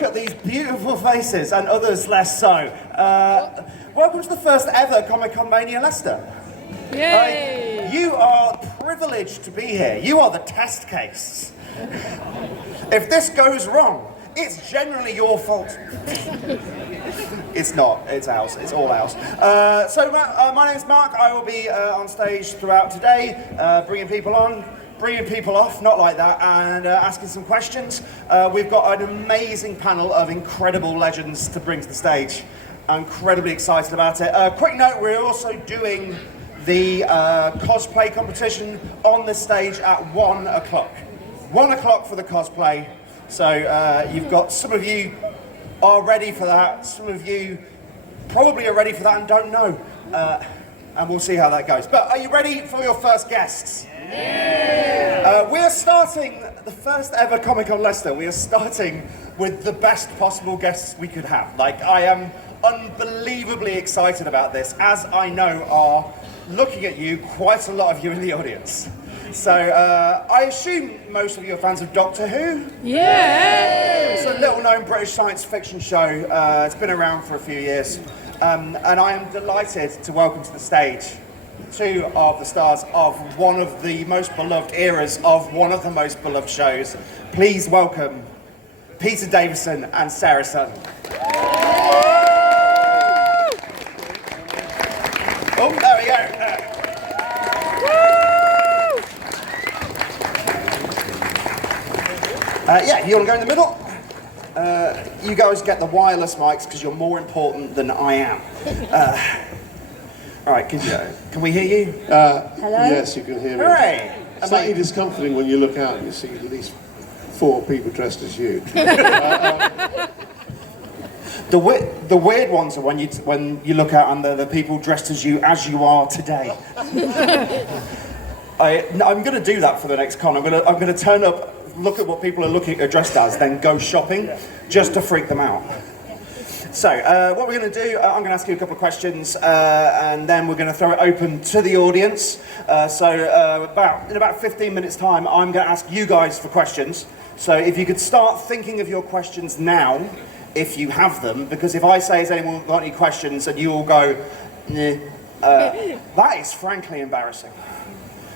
look at these beautiful faces and others less so. Welcome to the first ever Comic-Con Mania Leicester. Yay! You are privileged to be here. You are the test case. If this goes wrong, it's generally your fault. It's not, it's ours, it's all ours. My name's Mark. I will be on stage throughout today, bringing people on, bringing people off, not like that, and asking some questions. We've got an amazing panel of incredible legends to bring to the stage. I'm incredibly excited about it. Quick note, we're also doing the cosplay competition on the stage at 1 o'clock. 1 o'clock for the cosplay. So you've got some of you are ready for that, some of you probably are ready for that and don't know. And we'll see how that goes. But are you ready for your first guests? Yeah. We're starting the first ever Comic-Con Leicester. We are starting with the best possible guests we could have. Like, I am unbelievably excited about this, as I know are, looking at you, quite a lot of you in the audience. So, I assume most of you are fans of Doctor Who? Yeah! It's a little-known British science fiction show. It's been around for a few years. And I am delighted to welcome to the stage two of the stars of one of the most beloved eras of one of the most beloved shows. Please welcome Peter Davison and Sarah Sutton. Oh, there we go. Yeah, you want to go in the middle? You guys get the wireless mics because you're more important than I am. All right, can we hear you? Hello? Yes, you can hear me. Hooray! Slightly discomforting when you look out and you see at least 4 people dressed as you. The weird ones are when you look out and the people dressed as you are today. I'm going to do that for the next con. I'm going to turn up, look at what people are dressed as, then go shopping just to freak them out. So, what we're going to do, I'm going to ask you a couple of questions, and then we're going to throw it open to the audience. In about 15 minutes' time, I'm going to ask you guys for questions. So, if you could start thinking of your questions now, if you have them, because if I say, has anyone got any questions, and you all go, nah, that is frankly embarrassing.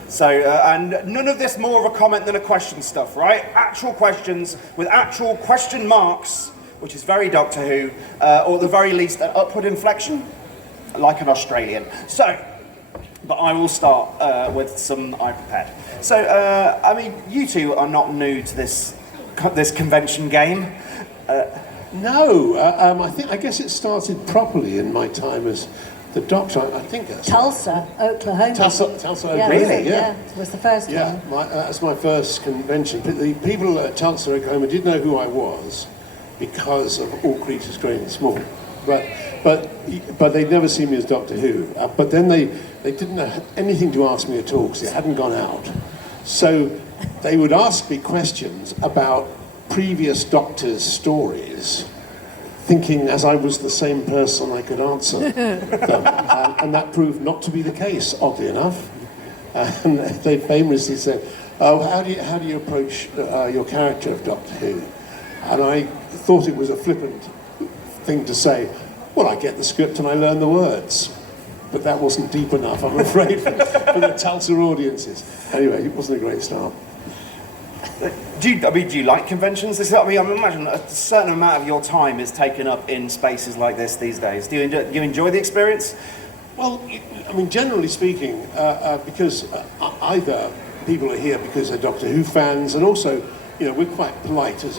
So, and none of this more of a comment than a question stuff, right? Actual questions with actual question marks, which is very Doctor Who, or at the very least an upward inflection, like an Australian. So, but I will start with some I prepared. So, I mean, you two are not new to this convention game. No, I guess it started properly in my time as the Doctor. I think that's Tulsa, Oklahoma. Tulsa, Oklahoma. Really? Yeah, it was the first one. Yeah, that's my first convention. The people at Tulsa, Oklahoma did know who I was because of All Creatures Great and Small, but they'd never seen me as Doctor Who. But then they didn't have anything to ask me at all because it hadn't gone out. So they would ask me questions about previous Doctors' stories, thinking as I was the same person I could answer them. And that proved not to be the case, oddly enough. And they famously said, "Oh, how do you approach your character of Doctor Who?" And I thought it was a flippant thing to say, "Well, I get the script and I learn the words." But that wasn't deep enough, I'm afraid, for the Tulsa audiences. Anyway, it wasn't a great start. Do you like conventions? I imagine a certain amount of your time is taken up in spaces like this these days. Do you enjoy the experience? Well, I mean, generally speaking, because either people are here because they're Doctor Who fans, and also, you know, we're quite polite as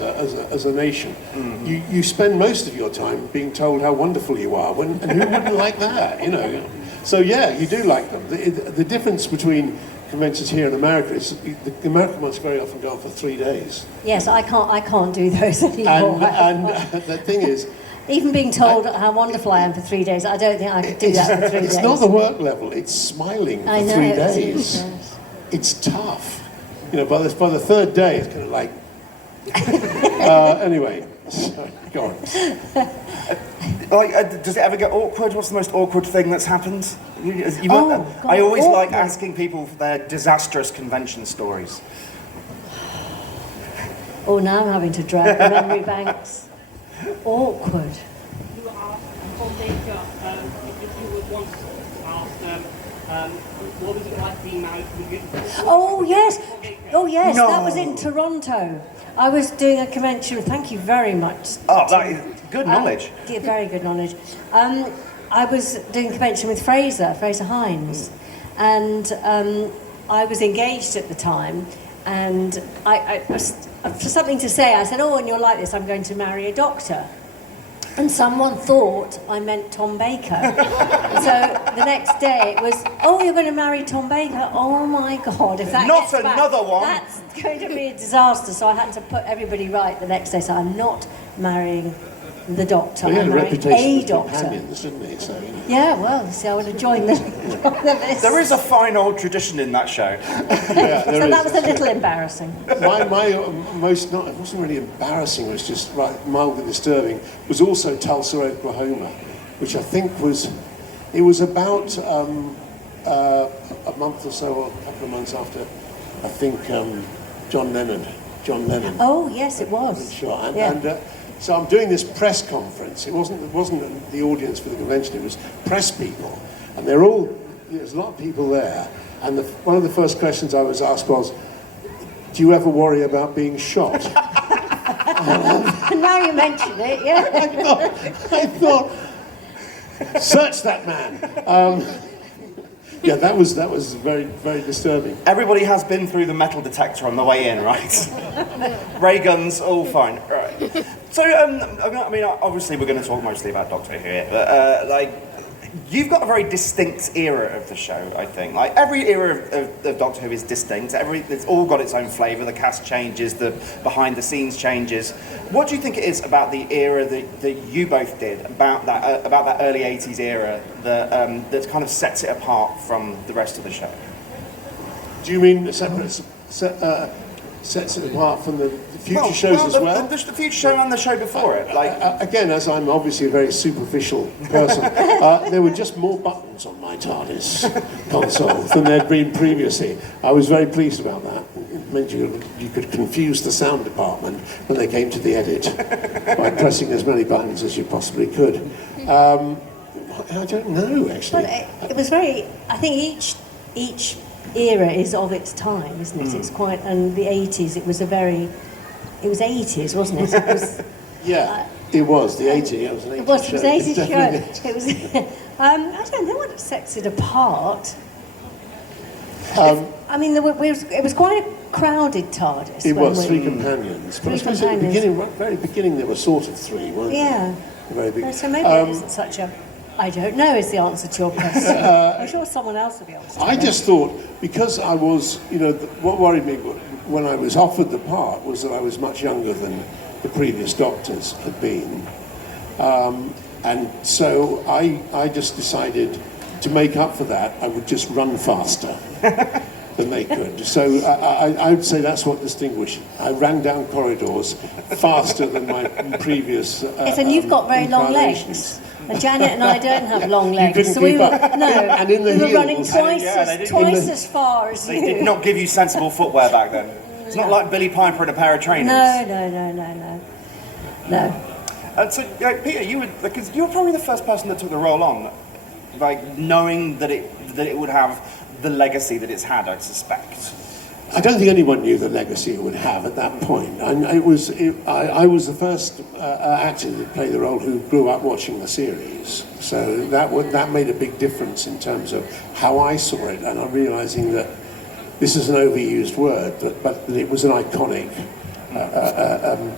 a nation. Mm-hmm. You spend most of your time being told how wonderful you are, and who wouldn't like that, you know? So yeah, you do like them. The difference between conventions here in America is the American ones very often go on for 3 days. Yes, I can't do those anymore. And the thing is, even being told how wonderful I am for 3 days, I don't think I could do that for 3 days. It's not the work level; it's smiling for 3 days. Yes. It's tough. You know, by the 3rd day, it's kind of like. Anyway, sorry, go on. Does it ever get awkward? What's the most awkward thing that's happened? I always like asking people for their disastrous convention stories. Oh, now I'm having to drag the memory banks. Awkward. You asked Tom Baker if you would once asked what was it like being married to the Oh yes, oh yes, No. that was in Toronto. I was doing a convention. Thank you very much. Oh, that is good knowledge. Yeah, very good knowledge. I was doing a convention with Fraser Hines, and I was engaged at the time, and for something to say, I said, "Oh, and you're like this. I'm going to marry a doctor." And someone thought I meant Tom Baker. So the next day it was, "Oh, you're going to marry Tom Baker? Oh my God, if that Not gets back, another one." that's going to be a disaster." So I had to put everybody right the next day. So I'm not marrying the doctor. Well, he had I'm a marrying reputation a for doctor. companions, didn't he? So, you know. Yeah, well, see, I would have joined the list. There is a fine old tradition in that show. Yeah, there So is. that was a little embarrassing. My most not, it wasn't really embarrassing, it was just mildly disturbing, was also Tulsa, Oklahoma, which I think was about a month or so, or a couple of months after, I think, John Lennon. Oh, yes, it was. Sure. Yeah. So I'm doing this press conference. It wasn't the audience for the convention. It was press people, and there's a lot of people there. And one of the first questions I was asked was, "Do you ever worry about being shot?" Now you mention it, yeah. I thought, search that man. Yeah, that was very, very disturbing. Everybody has been through the metal detector on the way in, right? Ray guns, all fine. Right. So, I mean, obviously we're going to talk mostly about Doctor Who here, but you've got a very distinct era of the show, I think. Like, every era of Doctor Who is distinct. It's all got its own flavour. The cast changes, the behind-the-scenes changes. What do you think it is about the era that you both did, about that early 80s era, that kind of sets it apart from the rest of the show? Do you mean sets it apart from the future shows as well? The future show and the show before it. Again, as I'm obviously a very superficial person, there were just more buttons on my TARDIS console than there'd been previously. I was very pleased about that. It meant you could confuse the sound department when they came to the edit by pressing as many buttons as you possibly could. I don't know, actually. Well, it was very, I think each era is of its time, isn't it? It's quite, and the 80s, it was 80s, wasn't it? It was, Yeah, it was the 80s. It was an 80s it was show. an 80s Definitely. show. It was, I don't know what sets it apart. I mean, it was quite a crowded TARDIS. It when was we- three companions. But I Three suppose at the companions. very beginning, there were sort of three, weren't Yeah. there? Very big. So maybe it isn't such a... I don't know is the answer to your question. I'm sure someone else will be able to. I just thought, because I was, what worried me when I was offered the part was that I was much younger than the previous doctors had been. And so I just decided to make up for that, I would just run faster than they could. So I would say that's what distinguished. I ran down corridors faster than my previous Yes, and you've got very long incarnations. legs. And Janet and I don't have long legs, couldn't so we keep were up. no, And in the we were running heels. twice They didn't- twice as far as They you. did not give you sensible footwear back then. It's not like Billy Piper in a pair of trainers. No. And so, Peter, you were probably the first person that took the role on, like knowing that it would have the legacy that it's had, I suspect. I don't think anyone knew the legacy it would have at that point. I was the first actor to play the role who grew up watching the series, so that made a big difference in terms of how I saw it, and I'm realising that this is an overused word, but it was an iconic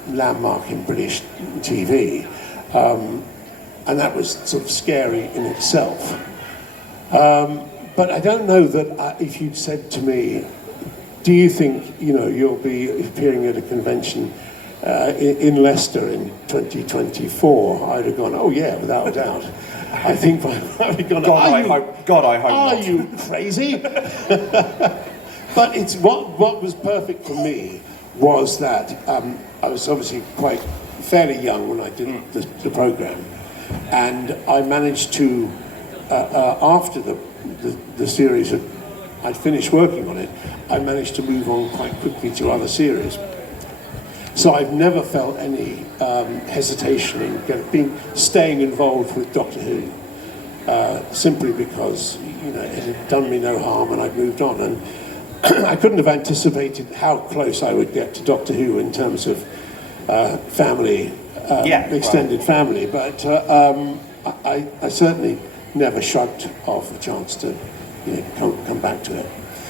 landmark in British TV, and that was sort of scary in itself. But I don't know that if you'd said to me, do you think you'll be appearing at a convention in Leicester in 2024? I'd have gone, oh yeah, without a doubt. I think I'd have gone, God, I hope are not. you crazy? But it's what was perfect for me was that I was obviously fairly young when I did the program, and I managed to after the series I'd finished working on it, I managed to move on quite quickly to other series. So I've never felt any hesitation in staying involved with Doctor Who, simply because it had done me no harm and I'd moved on. And I couldn't have anticipated how close I would get to Doctor Who in terms of family, extended family. But I certainly never shrugged off the chance to come back to it.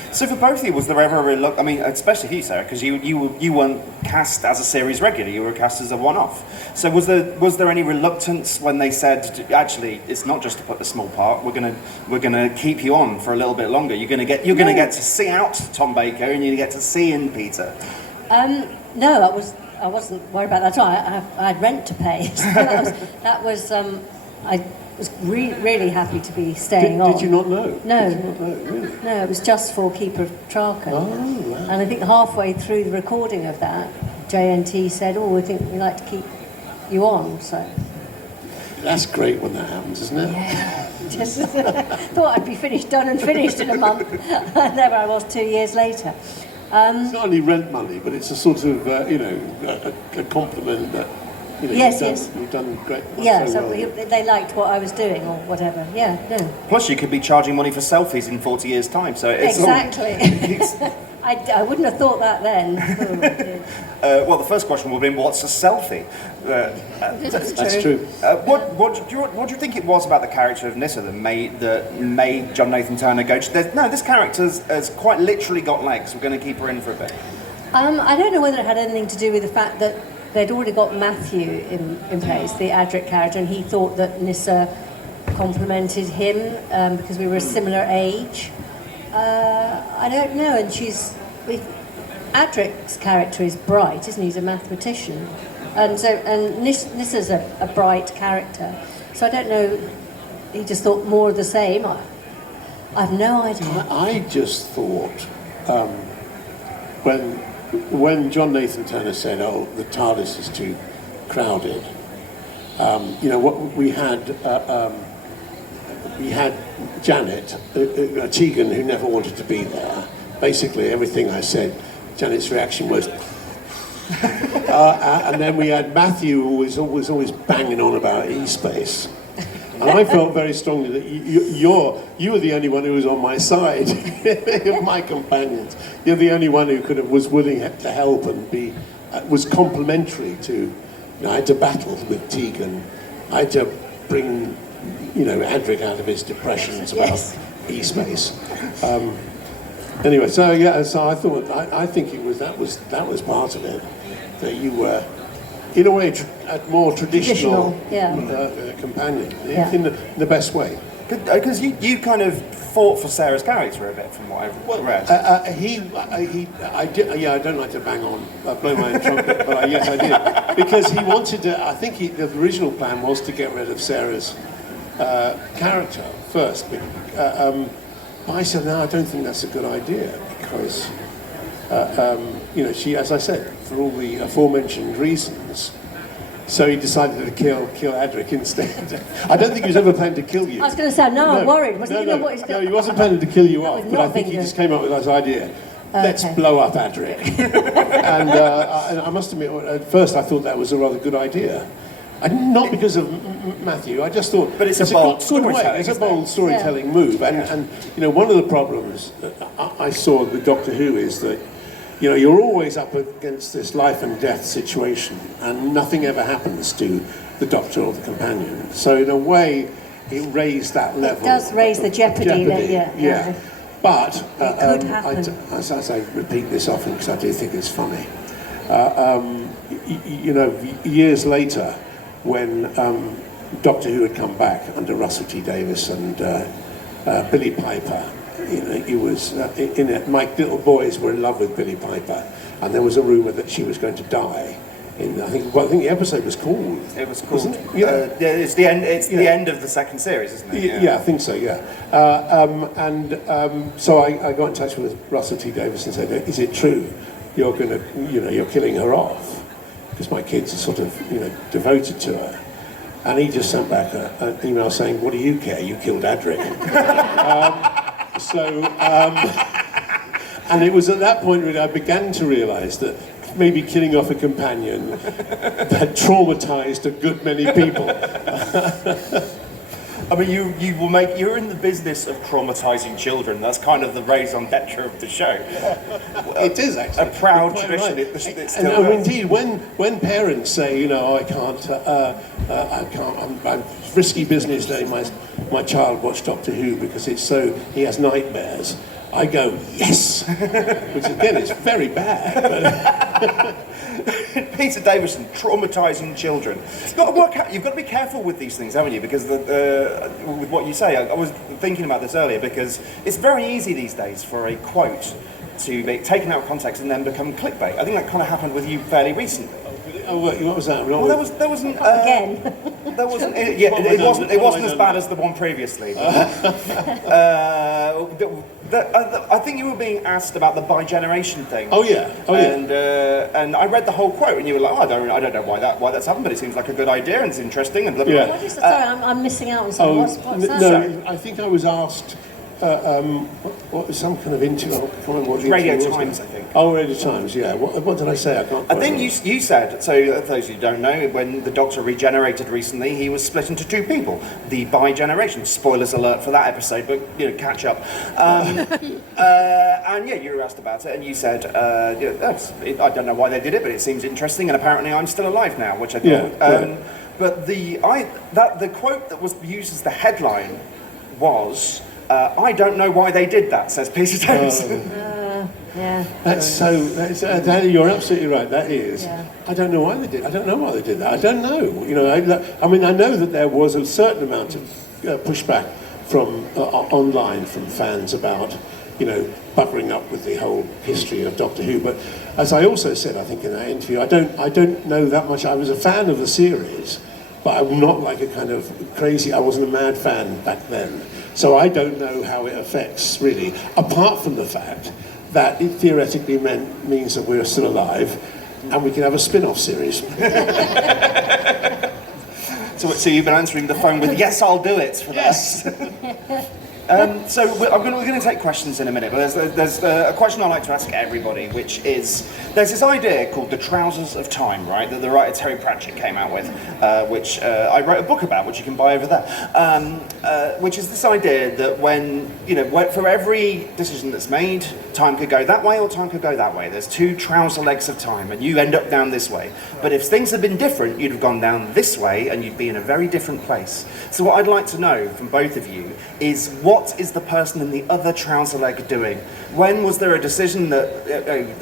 So for both of you, was there ever a reluctance? I mean, especially you, Sarah, because you weren't cast as a series regular; you were cast as a one-off. So was there any reluctance when they said, actually, it's not just to put the small part. We're gonna keep you on for a little bit longer. You're gonna get to see out Tom Baker, and you're gonna get to see in Peter. No, I wasn't worried about that at all. I had rent to pay. So that was I was really happy to be staying on. Did you not know? No. Did you not know? Really? No, it was just for Keeper of Traken. Oh, wow. And I think halfway through the recording of that, JNT said, we think we'd like to keep you on, so... That's great when that happens, isn't it? Yeah. Just thought I'd be done and finished in a month. And there I was 2 years later. It's not only rent money, but it's a sort of, a compliment that... You've done great. Yeah, so they liked what I was doing or whatever. Yeah, no. Plus, you could be charging money for selfies in 40 years' time. So it's exactly. I wouldn't have thought that then. Well, the first question would have been, what's a selfie? That's true. What do you think it was about the character of Nyssa that made John Nathan Turner go, this character has quite literally got legs. We're going to keep her in for a bit. I don't know whether it had anything to do with the fact that they'd already got Matthew in place, the Adric character, and he thought that Nyssa complemented him because we were a similar age. I don't know, and Adric's character is bright, isn't he? He's a mathematician, and Nyssa's a bright character. So I don't know. He just thought more of the same. I've no idea. I just thought when John Nathan Turner said, the TARDIS is too crowded, what we had Janet, Tegan, who never wanted to be there. Basically, everything I said, Janet's reaction was, and then we had Matthew, who was always banging on about E-space. And I felt very strongly that you were the only one who was on my side of my companions. You're the only one who was willing to help and was complimentary to. I had to battle with Tegan. I had to bring, Adric out of his depressions about E-space. Anyway, so I thought I think that was part of it, that you were, in a way, a more traditional companion, in the best way. Because you kind of fought for Sarah's character a bit, from what I've read. I don't like to bang on, blow my own trumpet, but yes, I did. Because he wanted to, the original plan was to get rid of Sarah's character first. But I said, no, I don't think that's a good idea, because, she, as I said, for all the aforementioned reasons. So he decided to kill Adric instead. I don't think he was ever planning to kill you. I was going to say, I'm worried. No, he wasn't planning to kill you off, but I think he just came up with this idea. Let's blow up Adric. and I must admit, at first I thought that was a rather good idea. And not because of Matthew, I just thought... But it's a bold storytelling. It's a bold storytelling move. And one of the problems that I saw with Doctor Who is that you're always up against this life and death situation, and nothing ever happens to the Doctor or the companion. So in a way, it raised that level. It does raise the jeopardy. Yeah. But it could happen. as I repeat this often because I do think it's funny. Years later, when Doctor Who had come back under Russell T Davies and Billy Piper. He was in it. My little boys were in love with Billy Piper, and there was a rumour that she was going to die. I think the episode was called. It was called. It's the end. It's the end of the second series, isn't it? Yeah, I think so. Yeah, so I got in touch with Russell T Davies and said, "Is it true you're killing her off?" Because my kids are sort of devoted to her. And he just sent back an email saying, "What do you care? You killed Adric." And it was at that point really I began to realise that maybe killing off a companion that traumatized a good many people. I mean, you're in the business of traumatizing children. That's kind of the raison d'etre of the show. It is actually a proud quite tradition. right. It's And still indeed, when parents say, you know, I can't, I'm risky business day. My child watched Doctor Who because he has nightmares. I go, yes, which again is very bad. Peter Davison, traumatising children. You've got to work out. You've got to be careful with these things, haven't you? Because with what you say, I was thinking about this earlier. Because it's very easy these days for a quote to be taken out of context and then become clickbait. I think that kind of happened with you fairly recently. Oh, what was that? Well, there wasn't. Again. There wasn't. Yeah, it wasn't. It wasn't as bad as the one previously. I think you were being asked about the bi-generation thing. Oh yeah. And I read the whole quote, and you were like, oh, I don't know why that's happened, but it seems like a good idea and it's interesting and blah blah. Yeah. blah. What is it? Sorry, I'm missing out on something. What's that? No, I think I was asked. What was some kind of interview? I can't remember what the Radio interview was. Times, I think. Oh, Radio Times. Yeah. What did I say? I can't. I quite think remember. you said, so for those who don't know, when the Doctor regenerated recently, he was split into two people, the bi-generation. Spoilers alert for that episode, but catch up. And yeah, you were asked about it, and you said, I don't know why they did it, but it seems interesting, and apparently I'm still alive now, which I thought. Yeah. But the quote that was used as the headline was, I don't know why they did that, says Peter Davison. Yeah. Danny, you're absolutely right. That is. Yeah. I don't know why they did. I don't know why they did that. I don't know. I mean, I know that there was a certain amount of pushback from online from fans about, buckling up with the whole history of Doctor Who. But as I also said, I think in that interview, I don't know that much. I was a fan of the series, but I'm not like a kind of crazy. I wasn't a mad fan back then, so I don't know how it affects really. Apart from the fact that it theoretically means that we're still alive, and we can have a spin-off series. So you've been answering the phone with "Yes, I'll do it" for Yes. that. So we're going to take questions in a minute, but there's a question I like to ask everybody, which is, there's this idea called the trousers of time, right, that the writer Terry Pratchett came out with, which I wrote a book about, which you can buy over there, which is this idea that for every decision that's made, time could go that way or time could go that way. There's two trouser legs of time, and you end up down this way. But if things had been different, you'd have gone down this way, and you'd be in a very different place. So what I'd like to know from both of you is, what is the person in the other trouser leg doing? When was there a decision that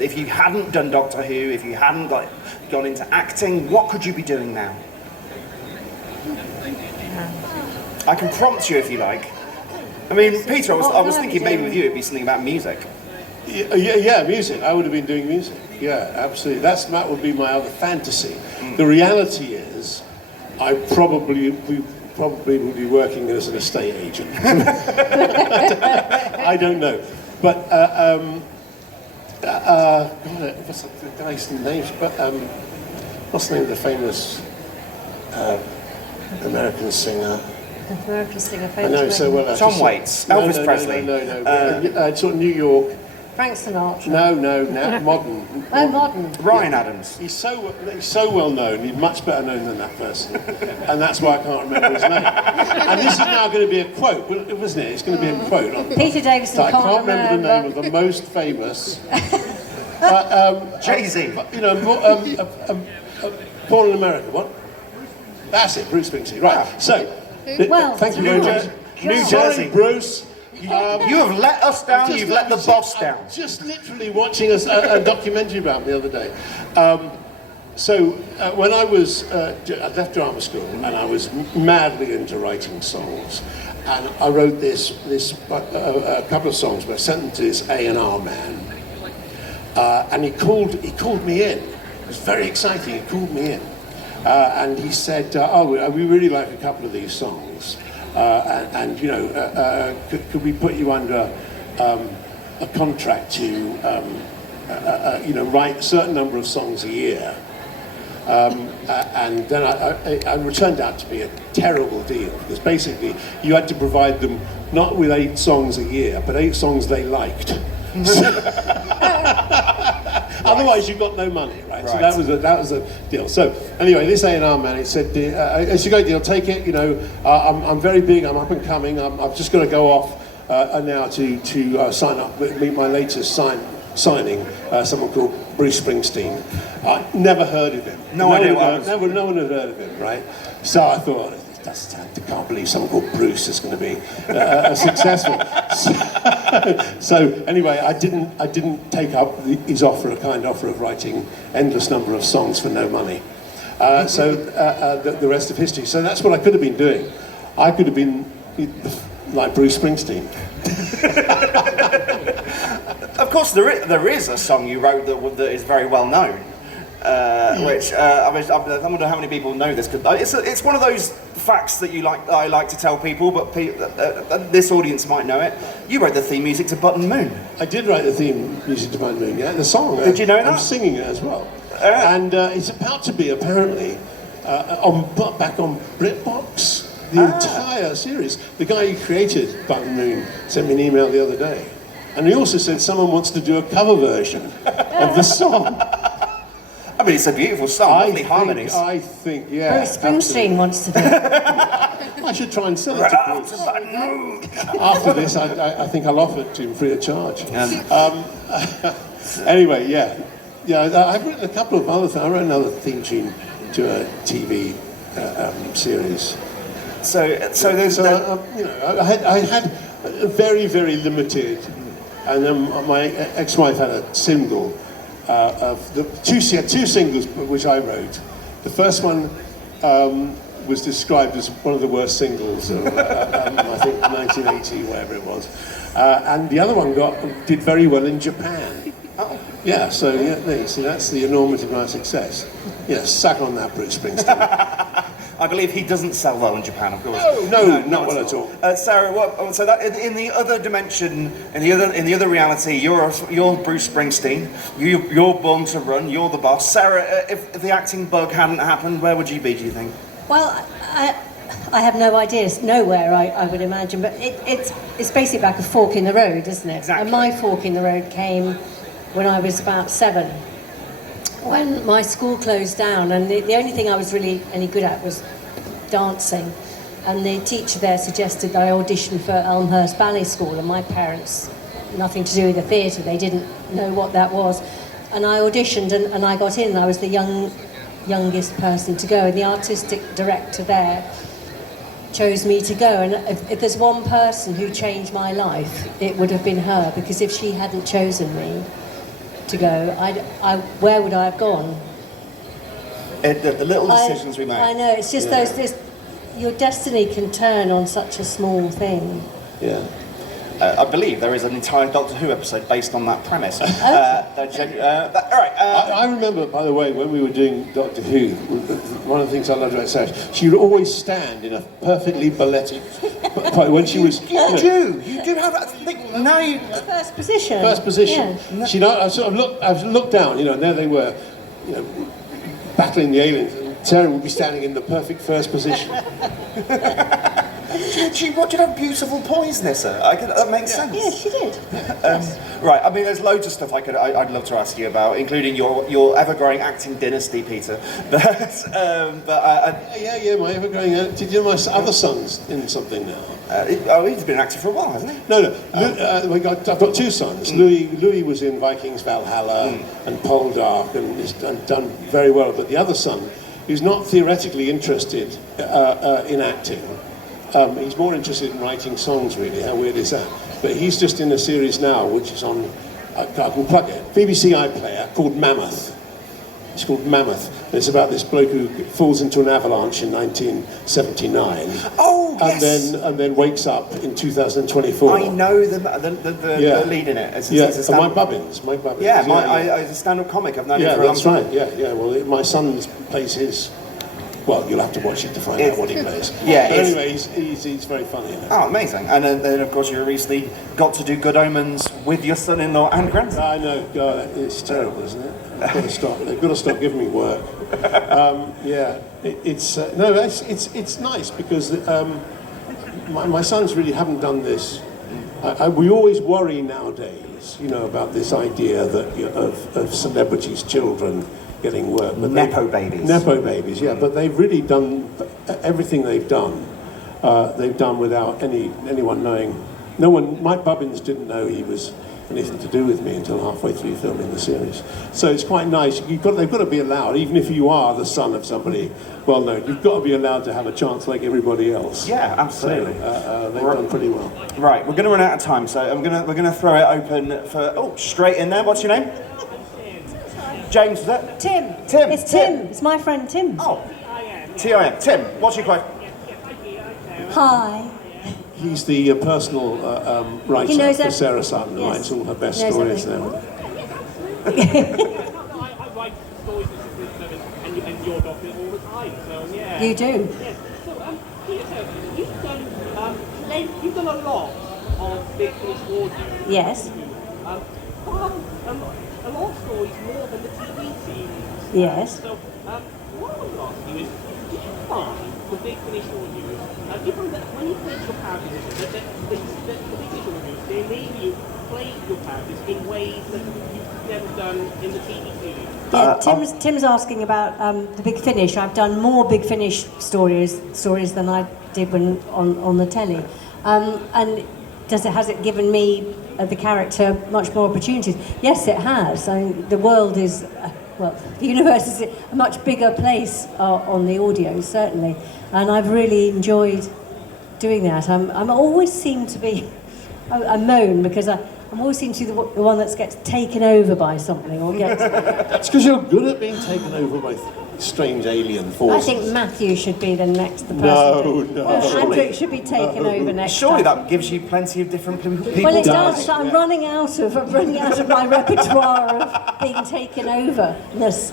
if you hadn't done Doctor Who, if you hadn't gone into acting, what could you be doing now? I can prompt you if you like. I mean, Peter, I was thinking maybe with you it'd be something about music. Yeah, music. I would have been doing music. Yeah, absolutely. That would be my other fantasy. The reality is, I probably would be working as an estate agent. I don't know. But, what's the guy's name? What's the name of the famous American singer? American singer, I know so well. Tom Waits, Elvis Presley. No. Sort of New York. Frank Sinatra. No, modern. Oh, modern. Ryan Adams. He's so well known. He's much better known than that person, and that's why I can't remember his name. And this is now going to be a quote, wasn't it? It's going to be a quote. Peter Davison. I can't remember the name of the most famous. Jay-Z. Born in America. What? That's it. Bruce Springsteen. Right. So, Well, thank you very much. New Sorry, Jersey. Bruce. You have let us down, you've let the boss down. Just literally watching a documentary about me the other day. When I left drama school, and I was madly into writing songs, and I wrote a couple of songs, but I sent them to this A&R man, and he called me in. It was very exciting. He called me in, and he said, we really like a couple of these songs. Could we put you under a contract to, write a certain number of songs a year? And then it turned out to be a terrible deal, because basically you had to provide them not with 8 songs a year, but 8 songs they liked. Otherwise, you've got no money, right? So Right. that was a deal. So anyway, this A&R man, he said, "It's a great deal. Take it. You know, I'm very big. I'm up and coming. I've just got to go off now to sign up, meet my latest signing. Someone called Bruce Springsteen. I never heard of him. No idea what I was- No one had heard of him, right? So I thought, I can't believe someone called Bruce is going to be successful. So anyway, I didn't take up his offer, a kind offer of writing endless number of songs for no money. The rest of history. So that's what I could have been doing. I could have been like Bruce Springsteen. Of course, there is a song you wrote that is very well known. Which I wonder how many people know this. It's one of those facts that I like to tell people, but this audience might know it. You wrote the theme music to Button Moon. I did write the theme music to Button Moon, yeah, the song. Did you know that? I'm singing it as well. And it's about to be apparently back on BritBox. The entire series. The guy who created Button Moon sent me an email the other day, and he also said someone wants to do a cover version of the song. I mean, it's a beautiful song, lovely harmonies. I think, yeah. Bruce Springsteen wants to do it. I should try and sell it to Bruce. After this, I think I'll offer it to him free of charge. Anyway, yeah. I've written a couple of other things. I wrote another theme tune to a TV series. So there's I had very, very limited, and then my ex-wife had a single of the two singles which I wrote. The first one was described as one of the worst singles of, I think 1980, whatever it was, and the other one did very well in Japan. Oh. Yeah, so you see, that's the enormity of my success. Yeah, suck on that, Bruce Springsteen. I believe he doesn't sell well in Japan, of course. No, not well at all. Sarah, so that in the other dimension, in the other reality, you're Bruce Springsteen. You're born to run. You're the boss. Sarah, if the acting bug hadn't happened, where would you be? Do you think? Well, I have no idea. It's nowhere, I would imagine. But it's basically like a fork in the road, isn't it? Exactly. And my fork in the road came when I was about 7. When my school closed down, and the only thing I was really any good at was dancing, and the teacher there suggested that I audition for Elmhurst Ballet School, and my parents, nothing to do with the theatre, they didn't know what that was, and I auditioned and I got in, and I was the youngest person to go, and the artistic director there chose me to go, and if there's one person who changed my life, it would have been her, because if she hadn't chosen me to go, where would I have gone? The little decisions we make. I know, it's just your destiny can turn on such a small thing. Yeah. I believe there is an entire Doctor Who episode based on that premise. All right. I remember, by the way, when we were doing Doctor Who, one of the things I loved about Sarah, she would always stand in a perfectly balletic, when she was... You do have that thing. Now you... First position. First position. Yeah. I looked down, and there they were, battling the aliens, and Sarah would be standing in the perfect first position. She did have beautiful poise, Nyssa. That makes sense. Yeah, she did. Right. I mean, there's loads of stuff I'd love to ask you about, including your ever-growing acting dynasty, Peter. Yeah, my ever-growing... Did you know my other son's in something now? He's been an actor for a while, hasn't he? No. I've got two sons. Louis was in Vikings Valhalla and Poldark, and he's done very well. But the other son, who's not theoretically interested in acting, he's more interested in writing songs, really. How weird is that? But he's just in a series now, which is on, I can plug it, BBC iPlayer, called Mammoth. It's called Mammoth. And it's about this bloke who falls into an avalanche in 1979. Oh, yes! And then wakes up in 2024. I know the lead in it. It's Mike Bubbins. Yeah, he's a stand-up comic. I've known him for a long time. Yeah, that's right. Yeah. Well, my son plays his... Well, you'll have to watch it to find out what he plays. Yeah, but anyway, he's very funny. Oh, amazing. And then, of course, you recently got to do Good Omens with your son-in-law and grandson. I know. God, it's terrible, isn't it? They've got to stop giving me work. It's nice because my sons really haven't done this. We always worry nowadays stories, you know, about this idea that of celebrities' children getting work. But Nepo babies. Nepo babies, yeah. But they've really done everything they've done. They've done without anyone knowing. No one. Mike Bubbins didn't know he was anything to do with me until halfway through filming the series. So it's quite nice. They've got to be allowed, even if you are the son of somebody well known. You've got to be allowed to have a chance like everybody else. Yeah, absolutely. So, they've done pretty well. Right, we're going to run out of time, so we're going to throw it open for straight in there. What's your name? James, is that? Tim. Tim. It's Tim. It's my friend Tim. Oh, Tim. Tim, what's your question? Hi. He's the personal writer He knows for that- Sarah Sutton, yes. writes all her best Knows stories everything. now. I write stories and your doctor all the time, so yeah. You do. Yes. So, Peter, you've done a lot of Big Finish audio. Yes. A lot of stories more than the TV series. Yes. So, what I want to ask you is, do you find the Big Finish audio, given that when you play your characters, the Big Finish audio, they enable you to play your characters in ways that you've never done in the TV series? Yeah, Tim's asking about the Big Finish. I've done more Big Finish stories than I did when on the telly. And has it given me the character much more opportunities? Yes, it has. I mean, the world is, the universe is a much bigger place on the audio, certainly. And I've really enjoyed doing that. I'm always seem to be, I moan because I'm always seem to be the one that gets taken over by something or gets. It's because you're good at being taken over by strange alien I forces. think Matthew should be the person. No. Andrew should be taken over next Surely time. that gives you plenty of different people. Well, it to- does. So I'm running out of my repertoire of being taken over. Yes.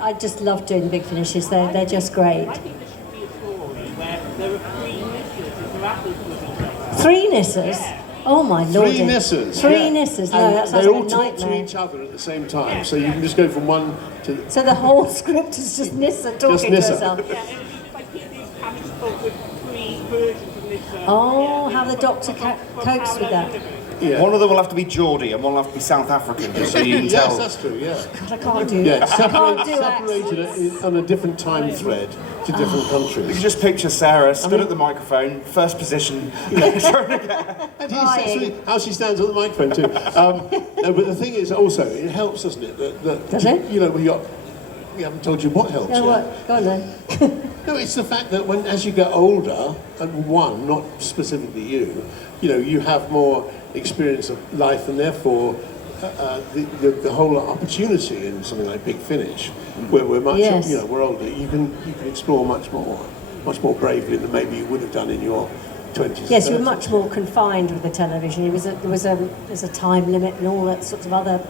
I just love doing the Big Finishes. They're just great. I think there should be a story where there are three Nyssas interacting with each other. Three Nyssas. Oh my lord. Three Nyssas. Three yeah. Nyssas. No, And that sounds they like all a talk to nightmare. each other at the same time, so you can just go from one to. So the whole script is just Nyssa talking to Nyssa. herself. Yeah, and it's like he's having to cope with three versions of Nyssa. Oh, how the Doctor copes with that. Yeah. One of them will have to be Geordie and one will have to be South African, just so you can Yes, tell. that's true. Yeah. God, I can't do Yeah, that. I can't do separated accents. on a different time thread to different You can countries. just picture Sarah stood at the microphone, first position. And he's actually how she stands on the microphone too. No, but the thing is also, it helps, doesn't it? That Does it? You know, we haven't told you what helps. Yeah, yet. what? Go on then. No, it's the fact that as you get older, and not specifically you know, you have more experience of life, and therefore the whole opportunity in something like Big Finish, where we're much, Yes. you know, we're older, you can explore much more bravely than maybe you would have done in your 20s. Yes, you were 30s. much more confined with the television. There's a time limit and all that sorts of other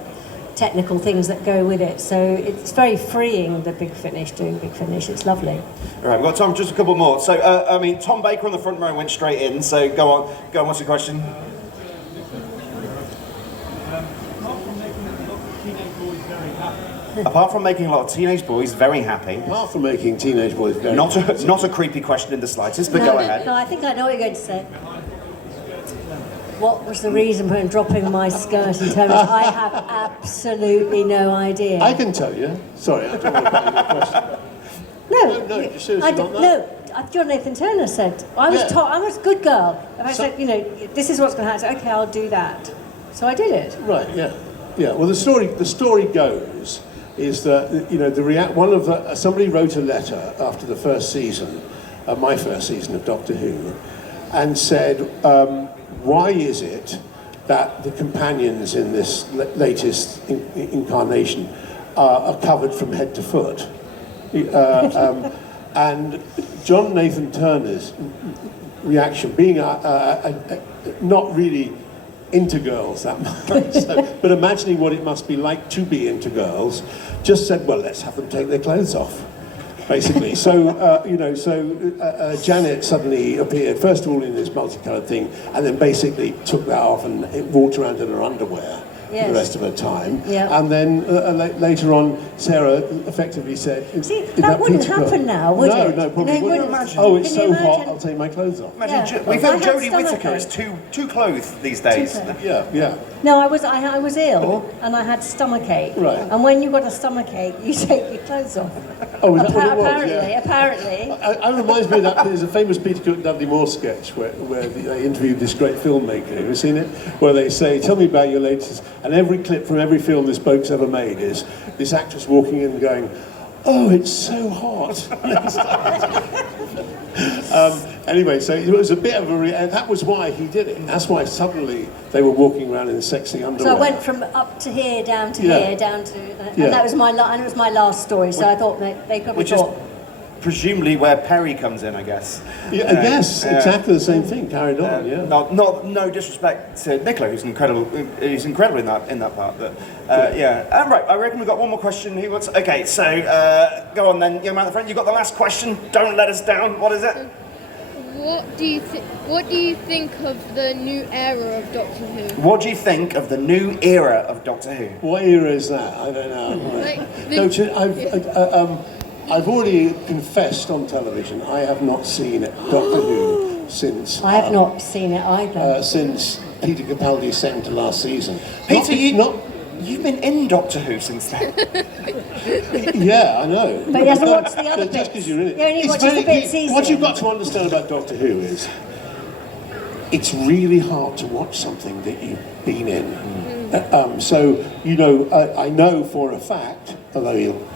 technical things that go with it. So it's very freeing, the Big Finish, doing Big Finish. It's lovely. All right, we've got time for just a couple more. So, Tom Baker on the front row went straight in, so go on, what's your question? Apart from making a lot of teenage boys very happy, Apart from making teenage boys very not a creepy question in the slightest, but go ahead. No, I think I know what you're going to say. What was the reason for dropping my skirt and terms? I have absolutely no idea. I can tell you. Sorry, I don't want to put your question. No, you're seriously I not don't, that? no. John Nathan Turner said, I was Yeah. taught, I was a good girl. If I So- said, you know, this is what's going to happen, I said, okay, I'll do that. So I did it. Right, yeah. Well, the story goes is that, you know, somebody wrote a letter after the first season, my first season of Doctor Who, and said, why is it that the companions in this latest incarnation are covered from head to foot? And John Nathan Turner's reaction, being not really into girls that much, but imagining what it must be like to be into girls, just said, well, let's have them take their clothes off, basically. So, Janet suddenly appeared, first of all in this multicoloured thing, and then basically took that off and walked around in her underwear Yes. the rest of her time. Yeah. And then later on, Sarah effectively said, See, "Is that wouldn't Peter Gunn?" happen now, would no, it? No, probably They wouldn't. wouldn't. Oh, it's Can you so hot, imagine? I'll take my clothes off. Imagine Yeah. we I feel had Jodie stomach Whittaker is ache. too clothed these days. Yeah. No, I was ill and I had stomach ache. Right. And when you've got a stomach ache, you take your clothes off. Oh, is that what it was? Apparently, Yeah. apparently. It reminds me of that. There's a famous Peter Cook Dudley Moore sketch where they interviewed this great filmmaker. Have you seen it? Where they say, "Tell me about your latest," and every clip from every film this bloke's ever made is this actress walking in and going, "Oh, it's so hot." Anyway, so it was a bit of a. That was why he did it. That's why suddenly they were walking around in sexy underwear. So I went from up to here, down to Yeah. here, down to, and Yeah. that was and it was my last story. So I thought they probably Which is thought. presumably where Perry comes in, I guess. Yeah, yes, exactly the same thing. Carried on. Yeah. No disrespect to Nicola, who's incredible. He's incredible in that part. But yeah. Right. I reckon we've got one more question. Who wants? Okay. So go on then, young man at the front. You got the last question. Don't let us down. What is it? What do you think of the new era of Doctor Who? What do you think of the new era of Doctor Who? What era is that? I don't know. Like No, I've already confessed on television. I have not seen Doctor Who since. I have not seen it either. Since Peter Capaldi's second to last season. Peter, you've been in Doctor Who since then. Yeah, I know. But he hasn't watched the other Just bits. because you're in it. He only It's watches the bits he's What in. you've got to understand about Doctor Who is it's really hard to watch something that you've been in. So, I know for a fact, although he'll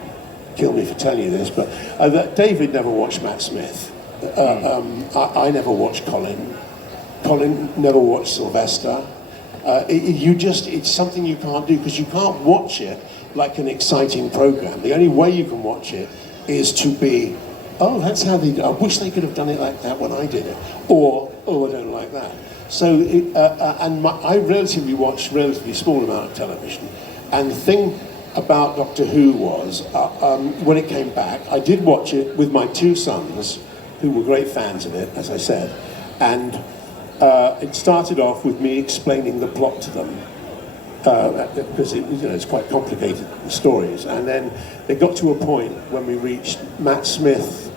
kill me for telling you this, but that David never watched Matt Smith. I never watched Colin. Colin never watched Sylvester. It's something you can't do because you can't watch it like an exciting program. The only way you can watch it is to be, oh, that's how I wish they could have done it like that when I did it, or oh, I don't like that. So, I relatively watched relatively small amount of television, and the thing about Doctor Who was when it came back, I did watch it with my two sons, who were great fans of it, as I said, and it started off with me explaining the plot to them because it's quite complicated stories, and then it got to a point when we reached Matt Smith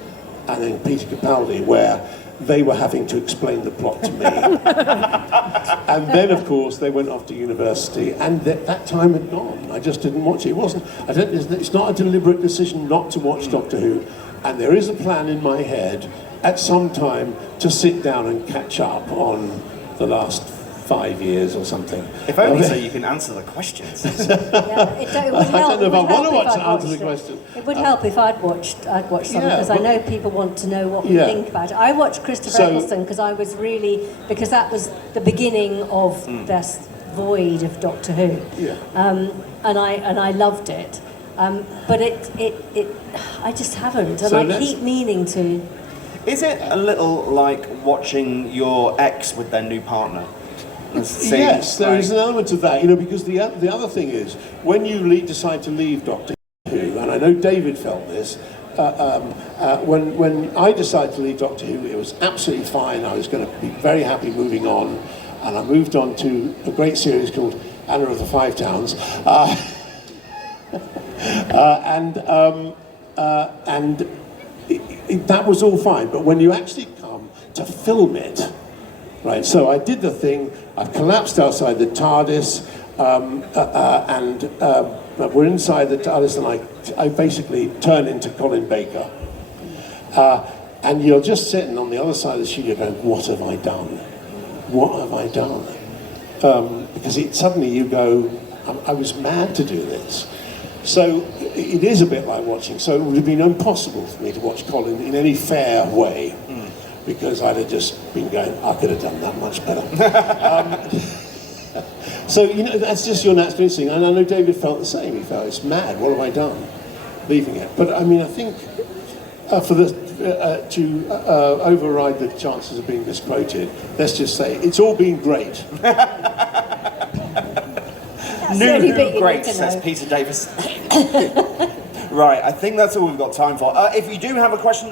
and then Peter Capaldi where they were having to explain the plot to me. And then, of course, they went off to university, and that time had gone. I just didn't watch it. It's not a deliberate decision not to watch Doctor Who, and there is a plan in my head at some time to sit down and catch up on the last 5 years or something. If only so you can answer the questions. Yeah, it would help. I don't know if I want to if I'd answer the watched it. question. It would help if I'd watched something, Yeah, because I but- know people want to know what we Yeah. think about it. I watched Christopher So- Eccleston because that was the beginning of this void of Doctor Who. Yeah. And I loved it. But I just haven't, and So I let's- keep meaning to. Is it a little like watching your ex with their new partner? Yes, there is an element of that, because the other thing is, when you decide to leave Doctor Who, and I know David felt this, when I decided to leave Doctor Who, it was absolutely fine. I was going to be very happy moving on, and I moved on to a great series called Anna of the Five Towns, that was all fine. But when you actually come to film it, right, so I did the thing, I collapsed outside the TARDIS, and we're inside the TARDIS, and I basically turn into Colin Baker. And you're just sitting on the other side of the studio going, what have I done? What have I done? Because suddenly you go, I was mad to do this. So it is a bit like watching, so it would have been impossible for me to watch Colin in any fair way. Because I'd have just been going, I could have done that much better. So, that's just your natural instinct. And I know David felt the same. He felt, it's mad, what have I done? Leaving it. But I mean, I think to override the chances of being misquoted, let's just say, it's all been great. the only bit New you need great, to says know. Peter Davis. Right, I think that's all we've got time for. If you do have a question,